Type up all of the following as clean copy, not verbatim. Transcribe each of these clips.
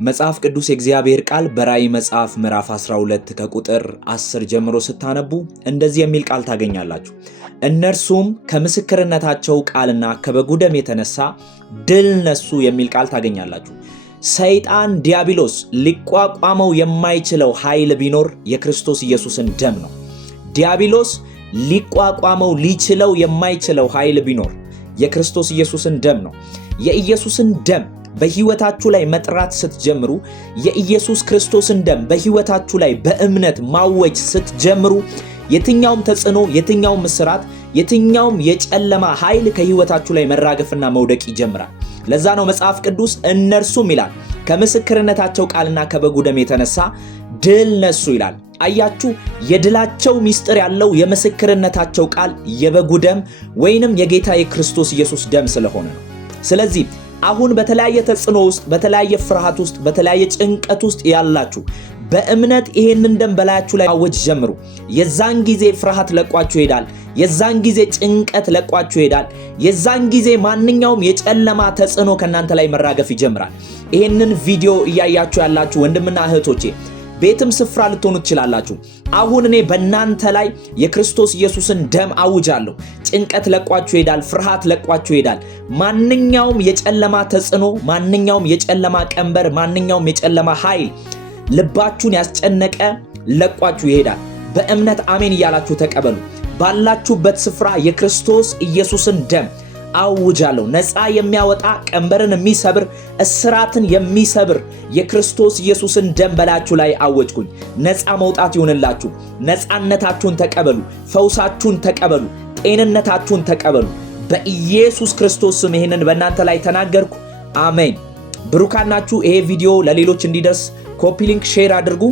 መጽሐፍ ቅዱስ የእግዚአብሔር ቃል በራእይ መጽሐፍ ምዕራፍ 12 ከቁጥር 10 ጀምሮ ስታነቡ እንደዚህ የሚል ቃል ታገኛላችሁ። እነርሱም ከምስክርነታቸው ቃልና ከበጉ ደም የተነሳ ድል ነሱ የሚል ቃል ታገኛላችሁ። ሰይጣን ዲያብሎስ ሊቋቋመው የማይችለው ኃይል ቢኖር የክርስቶስ ኢየሱስን ደም ነው። ዲያብሎስ ሊቋቋመው ሊችለው የማይችለው ኃይል ቢኖር የክርስቶስ ኢየሱስን ደም ነው። የኢየሱስን ደም በህይወታችሁ ላይ መጥራት ስትጀምሩ፣ የኢየሱስ ክርስቶስን ደም በህይወታችሁ ላይ በእምነት ማወጅ ስትጀምሩ፣ የትኛውም ተጽዕኖ፣ የትኛውም እስራት፣ የትኛውም የጨለማ ኃይል ከህይወታችሁ ላይ መራገፍና መውደቅ ይጀምራል። ለዛ ነው መጽሐፍ ቅዱስ እነርሱም ይላል ከምስክርነታቸው ቃልና ከበጉ ደም የተነሳ ድል ነሱ ይላል። አያችሁ፣ የድላቸው ሚስጥር ያለው የምስክርነታቸው ቃል የበጉ ደም ወይንም የጌታ የክርስቶስ ኢየሱስ ደም ስለሆነ ነው። ስለዚህ አሁን በተለያየ ተጽዕኖ ውስጥ፣ በተለያየ ፍርሃት ውስጥ፣ በተለያየ ጭንቀት ውስጥ ያላችሁ በእምነት ይሄንን ደም በላያችሁ ላይ ማወጅ ጀምሩ። የዛን ጊዜ ፍርሃት ለቋችሁ ይሄዳል። የዛን ጊዜ ጭንቀት ለቋችሁ ይሄዳል። የዛን ጊዜ ማንኛውም የጨለማ ተጽዕኖ ከናንተ ላይ መራገፍ ይጀምራል። ይሄንን ቪዲዮ እያያችሁ ያላችሁ ወንድምና እህቶቼ ቤትም ስፍራ ልትሆኑ ትችላላችሁ። አሁን እኔ በእናንተ ላይ የክርስቶስ ኢየሱስን ደም አውጃለሁ። ጭንቀት ለቋችሁ ይሄዳል። ፍርሃት ለቋችሁ ይሄዳል። ማንኛውም የጨለማ ተጽዕኖ፣ ማንኛውም የጨለማ ቀንበር፣ ማንኛውም የጨለማ ኃይል ልባችሁን ያስጨነቀ ለቋችሁ ይሄዳል። በእምነት አሜን እያላችሁ ተቀበሉ። ባላችሁበት ስፍራ የክርስቶስ ኢየሱስን ደም አውጃለሁ። ነፃ የሚያወጣ ቀንበርን የሚሰብር እስራትን የሚሰብር የክርስቶስ ኢየሱስን ደም በላያችሁ ላይ አወጅኩኝ። ነፃ መውጣት ይሁንላችሁ። ነፃነታችሁን ተቀበሉ። ፈውሳችሁን ተቀበሉ። ጤንነታችሁን ተቀበሉ። በኢየሱስ ክርስቶስ ስም ይሄንን በእናንተ ላይ ተናገርኩ። አሜን። ብሩካን ናችሁ። ይሄ ቪዲዮ ለሌሎች እንዲደርስ ኮፒ ሊንክ ሼር አድርጉ።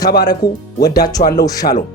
ተባረኩ። ወዳችኋለሁ። ሻሎም